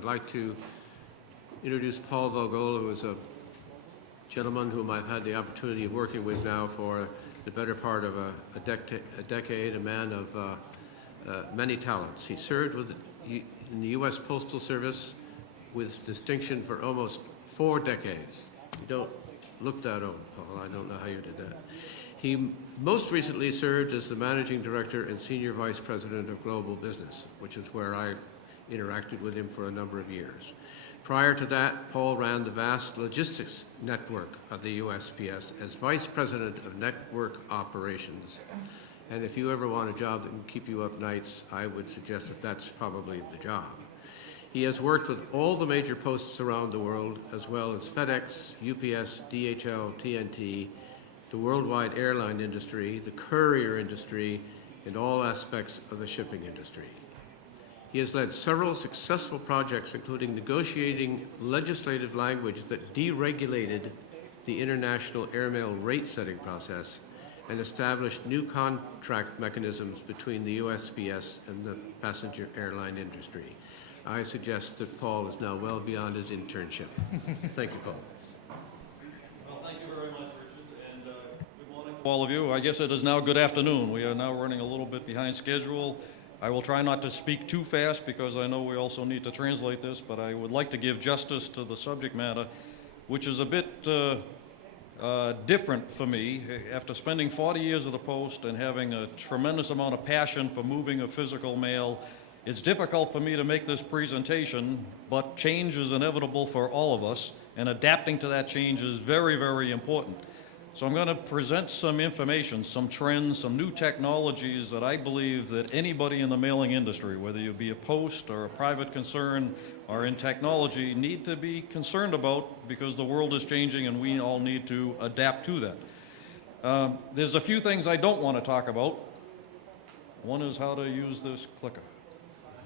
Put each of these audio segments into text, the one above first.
I'd like to introduce Paul Vogel, who is a gentleman whom I've had the opportunity of working with now for the better part of a decade, a man of many talents. He served in the U.S. Postal Service with distinction for almost 4 decades. You don't look that old, Paul. I don't know how you did that. He most recently served as the Managing Director and Senior Vice President of Global Business, which is where I interacted with him for a number of years. Prior to that, Paul ran the vast logistics network of the USPS as Vice President of Network Operations. And if you ever want a job that can keep you up nights, I would suggest that that's probably the job. He has worked with all the major posts around the world, as well as FedEx, UPS, DHL, TNT, the worldwide airline industry, the courier industry, and all aspects of the shipping industry. He has led several successful projects, including negotiating legislative language that deregulated the international airmail rate-setting process and established new contract mechanisms between the USPS and the passenger airline industry. I suggest that Paul is now well beyond his internship. Thank you, Paul. Well, thank you very much, Richard, and good morning to all of you. I guess it is now good afternoon. We are now running a little bit behind schedule. I will try not to speak too fast because I know we also need to translate this, but I would like to give justice to the subject matter, which is a bit different for me. After spending 40 years at the Post and having a tremendous amount of passion for moving a physical mail, it's difficult for me to make this presentation, but change is inevitable for all of us, and adapting to that change is very, very important. So I'm going to present some information, some trends, some new technologies that I believe that anybody in the mailing industry, whether you be a post or a private concern or in technology, need to be concerned about because the world is changing and we all need to adapt to that. There's a few things I don't want to talk about. One is how to use this clicker.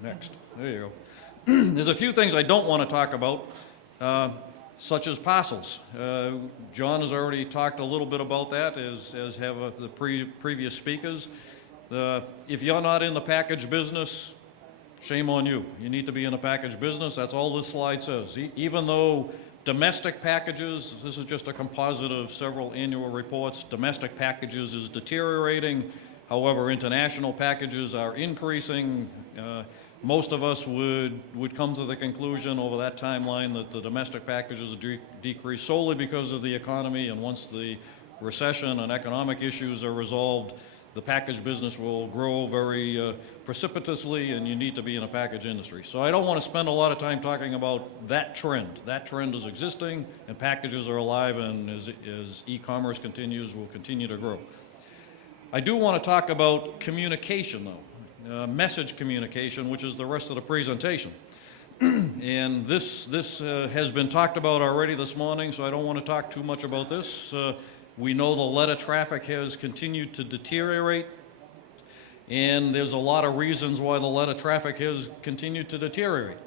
Next. There you go. There's a few things I don't want to talk about. Such as parcels. John has already talked a little bit about that, as have the previous speakers. If you're not in the package business, shame on you. You need to be in a package business. That's all this slide says. Even though domestic packages, this is just a composite of several annual reports, domestic packages is deteriorating. However, international packages are increasing. Most of us would come to the conclusion over that timeline that the domestic packages decrease solely because of the economy, and once the recession and economic issues are resolved, the package business will grow very precipitously, and you need to be in a package industry. So I don't want to spend a lot of time talking about that trend. That trend is existing, and packages are alive, and as e-commerce continues, will continue to grow. I do want to talk about communication, though. Message communication, which is the rest of the presentation. And this has been talked about already this morning, so I don't want to talk too much about this. We know the letter traffic has continued to deteriorate, and there's a lot of reasons why the letter traffic has continued to deteriorate.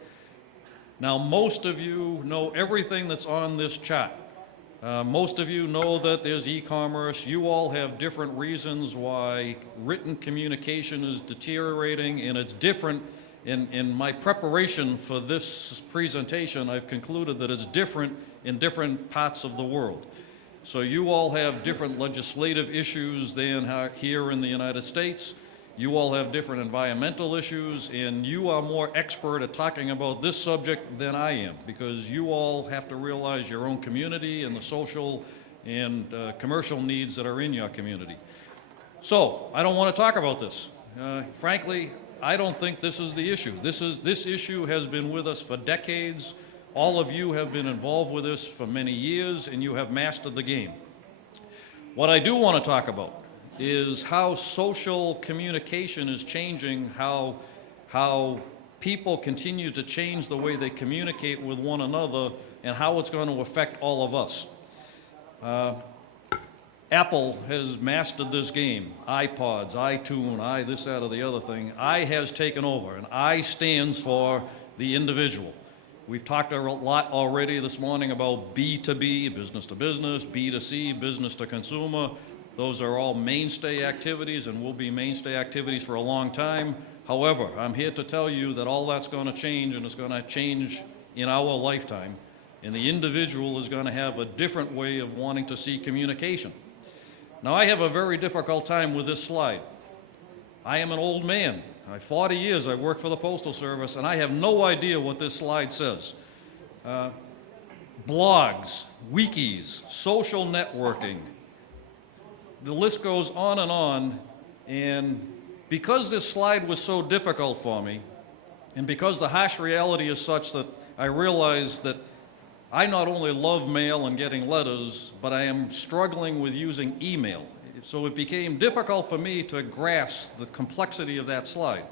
Now, most of you know everything that's on this chart. Most of you know that there's e-commerce. You all have different reasons why written communication is deteriorating, and it's different. In my preparation for this presentation, I've concluded that it's different in different parts of the world. So you all have different legislative issues than here in the United States. You all have different environmental issues, and you are more expert at talking about this subject than I am, because you all have to realize your own community and the social and commercial needs that are in your community. So I don't want to talk about this. Frankly, I don't think this is the issue. This issue has been with us for decades. All of you have been involved with this for many years, and you have mastered the game. What I do want to talk about is how social communication is changing, how people continue to change the way they communicate with one another, and how it's going to affect all of us. Apple has mastered this game. iPods, iTunes, this, that, or the other thing. I has taken over, and I stands for the individual. We've talked a lot already this morning about B2B, business to business, B2C, business to consumer. Those are all mainstay activities and will be mainstay activities for a long time. However, I'm here to tell you that all that's going to change, and it's going to change in our lifetime. And the individual is going to have a different way of wanting to see communication. Now, I have a very difficult time with this slide. I am an old man. 40 years I worked for the Postal Service, and I have no idea what this slide says. Blogs, wikis, social networking. The list goes on, and because this slide was so difficult for me, and because the harsh reality is such that I realized that I not only love mail and getting letters, but I am struggling with using email. So it became difficult for me to grasp the complexity of that slide.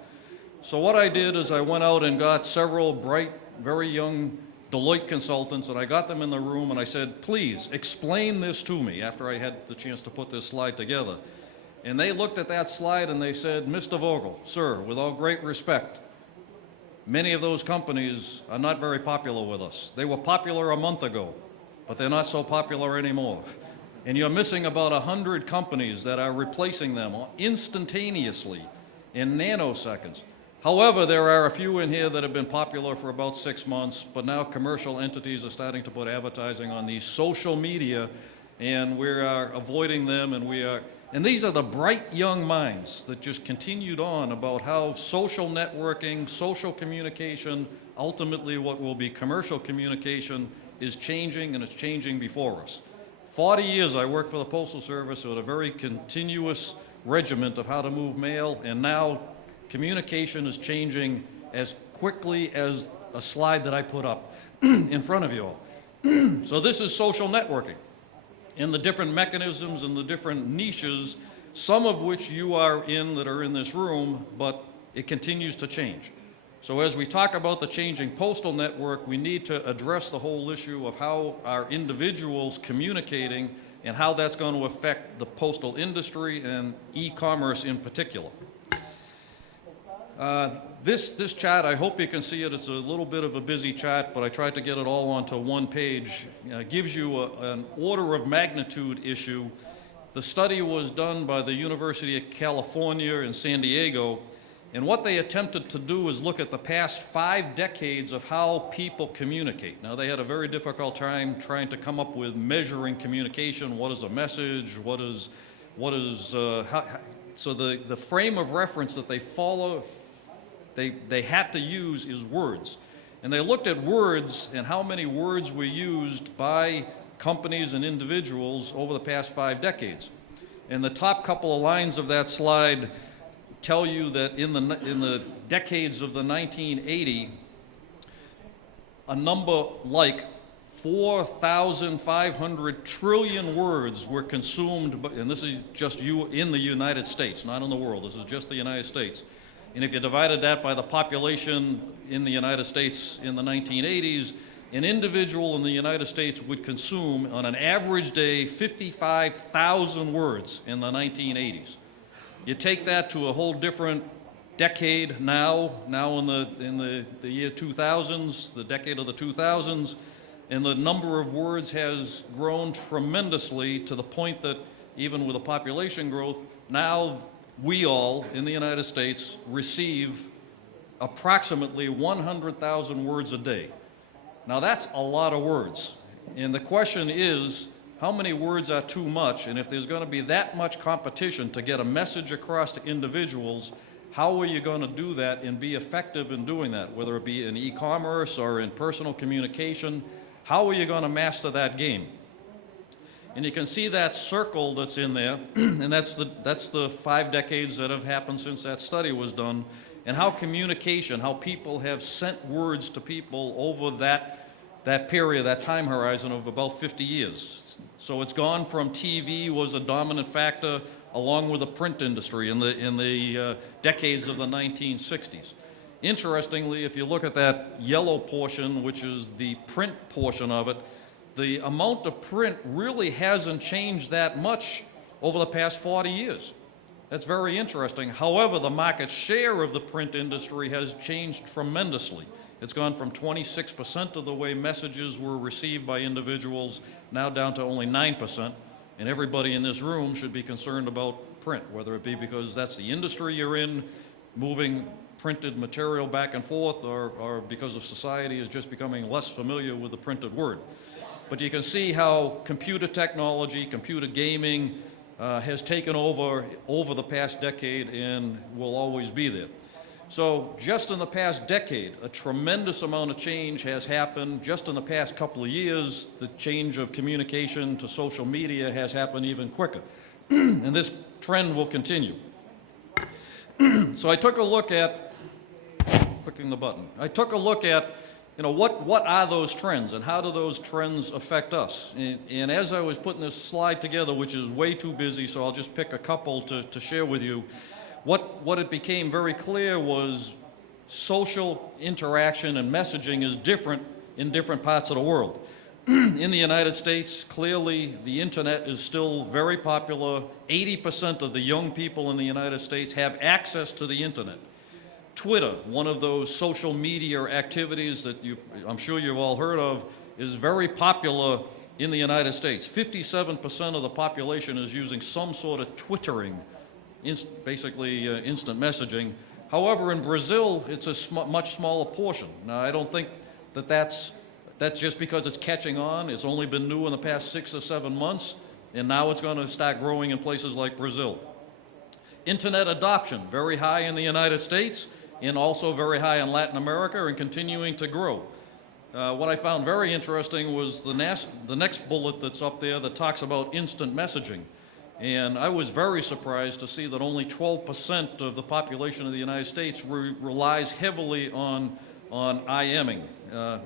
So what I did is I went out and got several bright, very young Deloitte consultants, and I got them in the room and I said, please explain this to me after I had the chance to put this slide together. And they looked at that slide and they said, Mr. Vogel, sir, with all great respect, many of those companies are not very popular with us. They were popular a month ago, but they're not so popular anymore. And you're missing about 100 companies that are replacing them instantaneously in nanoseconds. However, there are a few in here that have been popular for about 6 months, but now commercial entities are starting to put advertising on these social media, and we are avoiding them, and these are the bright young minds that just continued on about how social networking, social communication, ultimately what will be commercial communication, is changing, and it's changing before us. 40 years I worked for the Postal Service with a very continuous regiment of how to move mail, and now communication is changing as quickly as a slide that I put up in front of you all. So this is social networking, and the different mechanisms and the different niches, some of which you are in that are in this room, but it continues to change. So as we talk about the changing postal network, we need to address the whole issue of how our individuals communicating and how that's going to affect the postal industry and e-commerce in particular. This chart, I hope you can see it. It's a little bit of a busy chart, but I tried to get it all onto one page. Gives you an order of magnitude issue. The study was done by the University of California in San Diego, and what they attempted to do is look at the past 5 decades of how people communicate. Now, they had a very difficult time trying to come up with measuring communication. What is a message? So the frame of reference that they follow, they had to use is words. And they looked at words and how many words were used by companies and individuals over the past 5 decades. And the top couple of lines of that slide tell you that in the decades of the 1980, a number like 4,500 trillion words were consumed, and this is just in the United States, not in the world. This is just the United States. And if you divided that by the population in the United States in the 1980s, an individual in the United States would consume, on an average day, 55,000 words in the 1980s. You take that to a whole different decade now in the year 2000s, the decade of the 2000s, and the number of words has grown tremendously to the point that even with the population growth, now we all in the United States receive approximately 100,000 words a day. Now that's a lot of words. And the question is, how many words are too much? And if there's going to be that much competition to get a message across to individuals, how are you going to do that and be effective in doing that, whether it be in e-commerce or in personal communication? How are you going to master that game? And you can see that circle that's in there, and that's the 5 decades that have happened since that study was done, and how communication, how people have sent words to people over that period, that time horizon of about 50 years. So it's gone from TV was a dominant factor along with the print industry in the decades of the 1960s. Interestingly, if you look at that yellow portion, which is the print portion of it, the amount of print really hasn't changed that much over the past 40 years. That's very interesting. However, the market share of the print industry has changed tremendously. It's gone from 26% of the way messages were received by individuals now down to only 9%. And everybody in this room should be concerned about print, whether it be because that's the industry you're in, moving printed material back and forth, or because of society is just becoming less familiar with the printed word. But you can see how computer technology, computer gaming has taken over the past decade and will always be there. So just in the past decade, a tremendous amount of change has happened. Just in the past couple of years, the change of communication to social media has happened even quicker. And this trend will continue. So I took a look at, clicking the button, I took a look at, what are those trends and how do those trends affect us? And as I was putting this slide together, which is way too busy, so I'll just pick a couple to share with you, what it became very clear was social interaction and messaging is different in different parts of the world. In the United States, clearly the internet is still very popular. 80% of the young people in the United States have access to the internet. Twitter, one of those social media activities that I'm sure you've all heard of, is very popular in the United States. 57% of the population is using some sort of twittering, basically instant messaging. However, in Brazil, it's a much smaller portion. Now, I don't think that's just because it's catching on. It's only been new in the past 6 or 7 months, and now it's going to start growing in places like Brazil. Internet adoption, very high in the United States, and also very high in Latin America, and continuing to grow. What I found very interesting was the next bullet that's up there that talks about instant messaging. And I was very surprised to see that only 12% of the population of the United States relies heavily on IMing,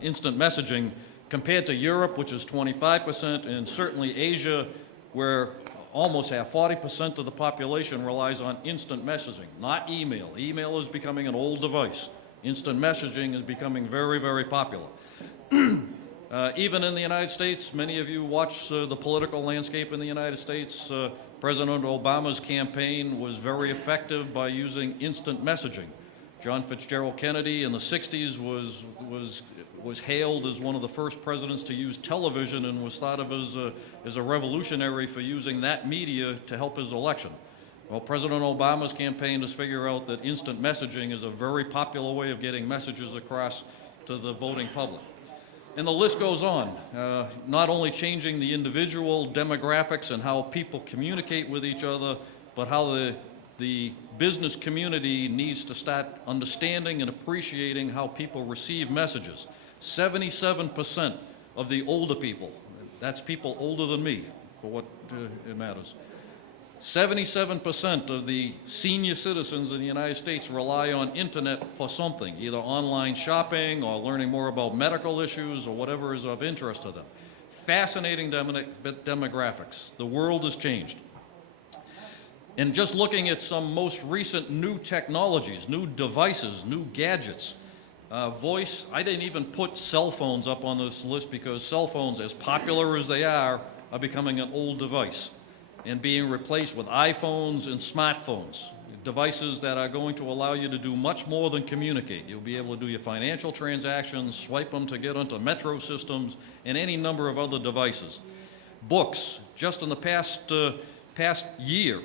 instant messaging, compared to Europe, which is 25%, and certainly Asia, where almost half, 40% of the population relies on instant messaging, not email. Email is becoming an old device. Instant messaging is becoming very, very popular. Even in the United States, many of you watch the political landscape in the United States. President Obama's campaign was very effective by using instant messaging. John Fitzgerald Kennedy in the 60s was hailed as one of the first presidents to use television and was thought of as a revolutionary for using that media to help his election. Well, President Obama's campaign has figured out that instant messaging is a very popular way of getting messages across to the voting public. And the list goes on, not only changing the individual demographics and how people communicate with each other, but how the business community needs to start understanding and appreciating how people receive messages. 77% of the older people, that's people older than me, for what it matters, 77% of the senior citizens in the United States rely on internet for something, either online shopping or learning more about medical issues or whatever is of interest to them. Fascinating demographics. The world has changed. And just looking at some most recent new technologies, new devices, new gadgets, voice, I didn't even put cell phones up on this list because cell phones, as popular as they are becoming an old device and being replaced with iPhones and smartphones, devices that are going to allow you to do much more than communicate. You'll be able to do your financial transactions, swipe them to get onto metro systems, and any number of other devices. Books, just in the past year,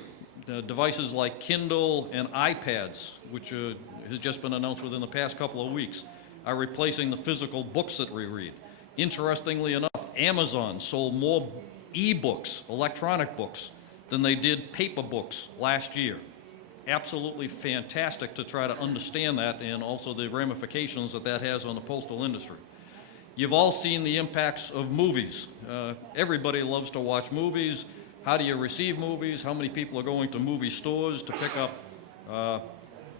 devices like Kindle and iPads, which has just been announced within the past couple of weeks, are replacing the physical books that we read. Interestingly enough, Amazon sold more e-books, electronic books, than they did paper books last year. Absolutely fantastic to try to understand that and also the ramifications that has on the postal industry. You've all seen the impacts of movies. Everybody loves to watch movies. How do you receive movies? How many people are going to movie stores to pick up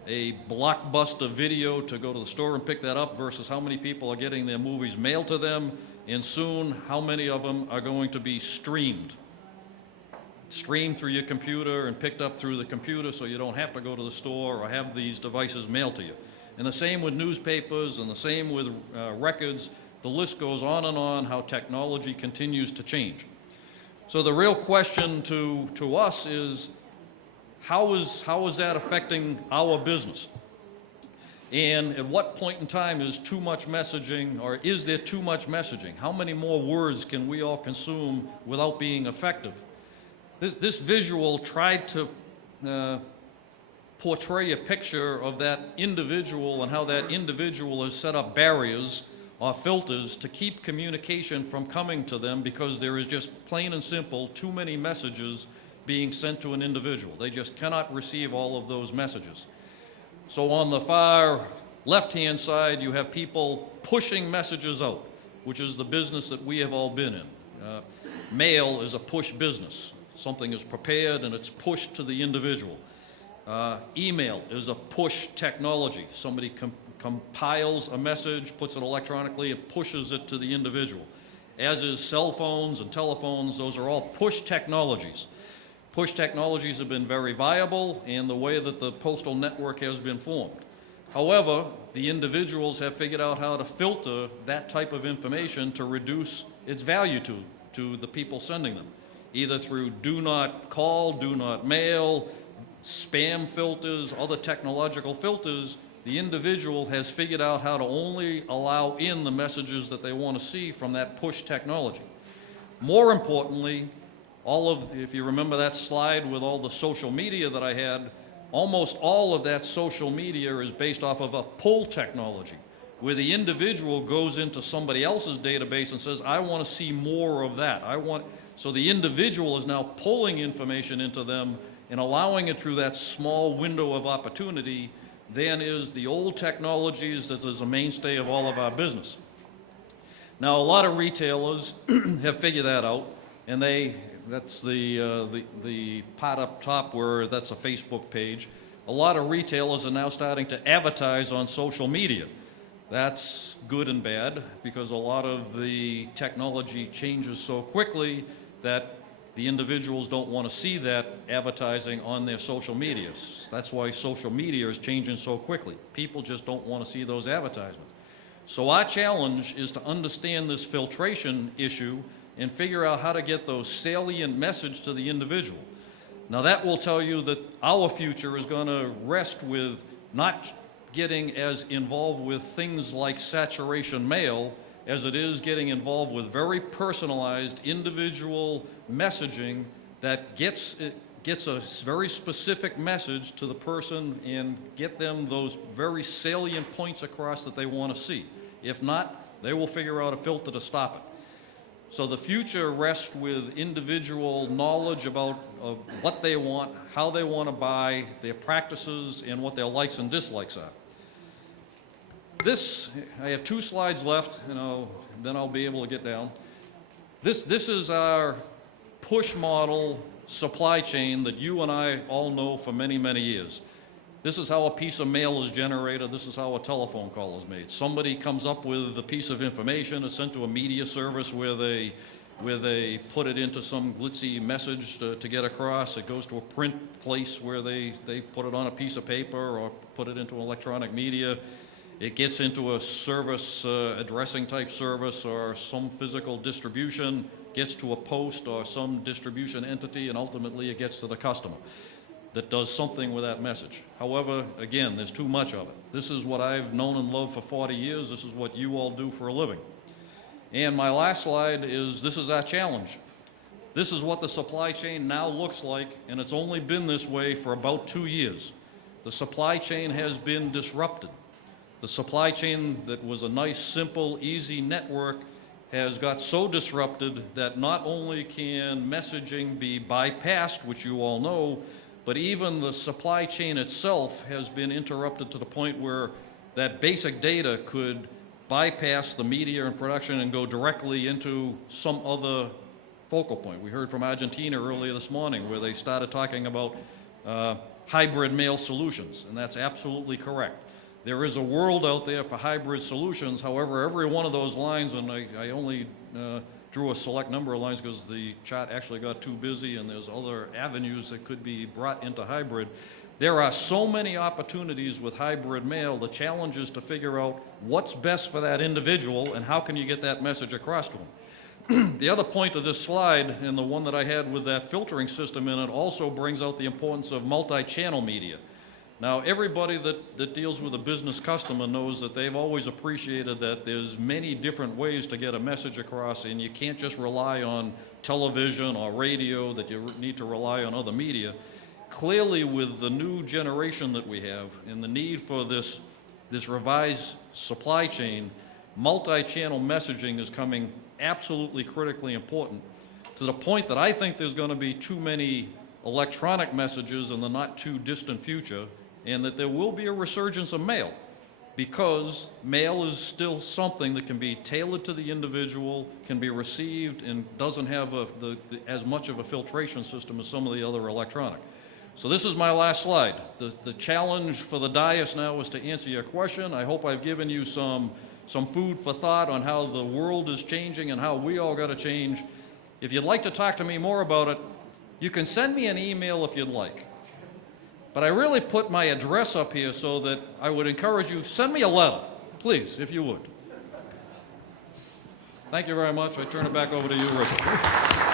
a blockbuster video to go to the store and pick that up versus how many people are getting their movies mailed to them? And soon, how many of them are going to be streamed through your computer and picked up through the computer so you don't have to go to the store or have these devices mailed to you. And the same with newspapers and the same with records. The list goes on and on how technology continues to change. So the real question to us is, how is that affecting our business? And at what point in time is too much messaging, or is there too much messaging? How many more words can we all consume without being effective? This visual tried to portray a picture of that individual and how that individual has set up barriers or filters to keep communication from coming to them, because there is just plain and simple too many messages being sent to an individual. They just cannot receive all of those messages. So on the far left-hand side, you have people pushing messages out, which is the business that we have all been in. Mail is a push business. Something is prepared and it's pushed to the individual. Email is a push technology. Somebody compiles a message, puts it electronically, and pushes it to the individual. As is cell phones and telephones, those are all push technologies. Push technologies have been very viable in the way that the postal network has been formed. However, the individuals have figured out how to filter that type of information to reduce its value to the people sending them, either through do not call, do not mail, spam filters, other technological filters. The individual has figured out how to only allow in the messages that they want to see from that push technology. More importantly, if you remember that slide with all the social media that I had, almost all of that social media is based off of a pull technology, where the individual goes into somebody else's database and says, I want to see more of that. So the individual is now pulling information into them and allowing it through that small window of opportunity than is the old technologies that is a mainstay of all of our business. Now, a lot of retailers have figured that out, and that's the part up top where that's a Facebook page. A lot of retailers are now starting to advertise on social media. That's good and bad, because a lot of the technology changes so quickly that the individuals don't want to see that advertising on their social medias. That's why social media is changing so quickly. People just don't want to see those advertisements. So our challenge is to understand this filtration issue and figure out how to get those salient messages to the individual. Now that will tell you that our future is going to rest with not getting as involved with things like saturation mail as it is getting involved with very personalized individual messaging that gets a very specific message to the person and get them those very salient points across that they want to see. If not, they will figure out a filter to stop it. So the future rests with individual knowledge about what they want, how they want to buy, their practices, and what their likes and dislikes are. I have 2 slides left, and then I'll be able to get down. This is our push model supply chain that you and I all know for many, many years. This is how a piece of mail is generated. This is how a telephone call is made. Somebody comes up with a piece of information, is sent to a media service where they put it into some glitzy message to get across. It goes to a print place where they put it on a piece of paper or put it into electronic media. It gets into a service, addressing type service or some physical distribution, gets to a post or some distribution entity, and ultimately it gets to the customer that does something with that message. However, again, there's too much of it. This is what I've known and loved for 40 years. This is what you all do for a living. And my last slide is, this is our challenge. This is what the supply chain now looks like, and it's only been this way for about 2 years. The supply chain has been disrupted. The supply chain that was a nice, simple, easy network has got so disrupted that not only can messaging be bypassed, which you all know, but even the supply chain itself has been interrupted to the point where that basic data could bypass the media and production and go directly into some other focal point. We heard from Argentina earlier this morning where they started talking about hybrid mail solutions, and that's absolutely correct. There is a world out there for hybrid solutions. However, every one of those lines, and I only drew a select number of lines because the chart actually got too busy and there's other avenues that could be brought into hybrid. There are so many opportunities with hybrid mail. The challenge is to figure out what's best for that individual and how can you get that message across to them. The other point of this slide, and the one that I had with that filtering system in it, also brings out the importance of multi-channel media. Now, everybody that deals with a business customer knows that they've always appreciated that there's many different ways to get a message across, and you can't just rely on television or radio, that you need to rely on other media. clearly with the new generation that we have and the need for this revised supply chain, multi-channel messaging is coming absolutely critically important, to the point that I think there's going to be too many electronic messages in the not too distant future, and that there will be a resurgence of mail, because mail is still something that can be tailored to the individual, can be received, and doesn't have as much of a filtration system as some of the other electronic. So this is my last slide. The challenge for the dais now is to answer your question. I hope I've given you some food for thought on how the world is changing and how we all got to change. If you'd like to talk to me more about it, you can send me an email if you'd like. But I really put my address up here so that I would encourage you, send me a letter, please, if you would. Thank you very much. I turn it back over to you, Richard.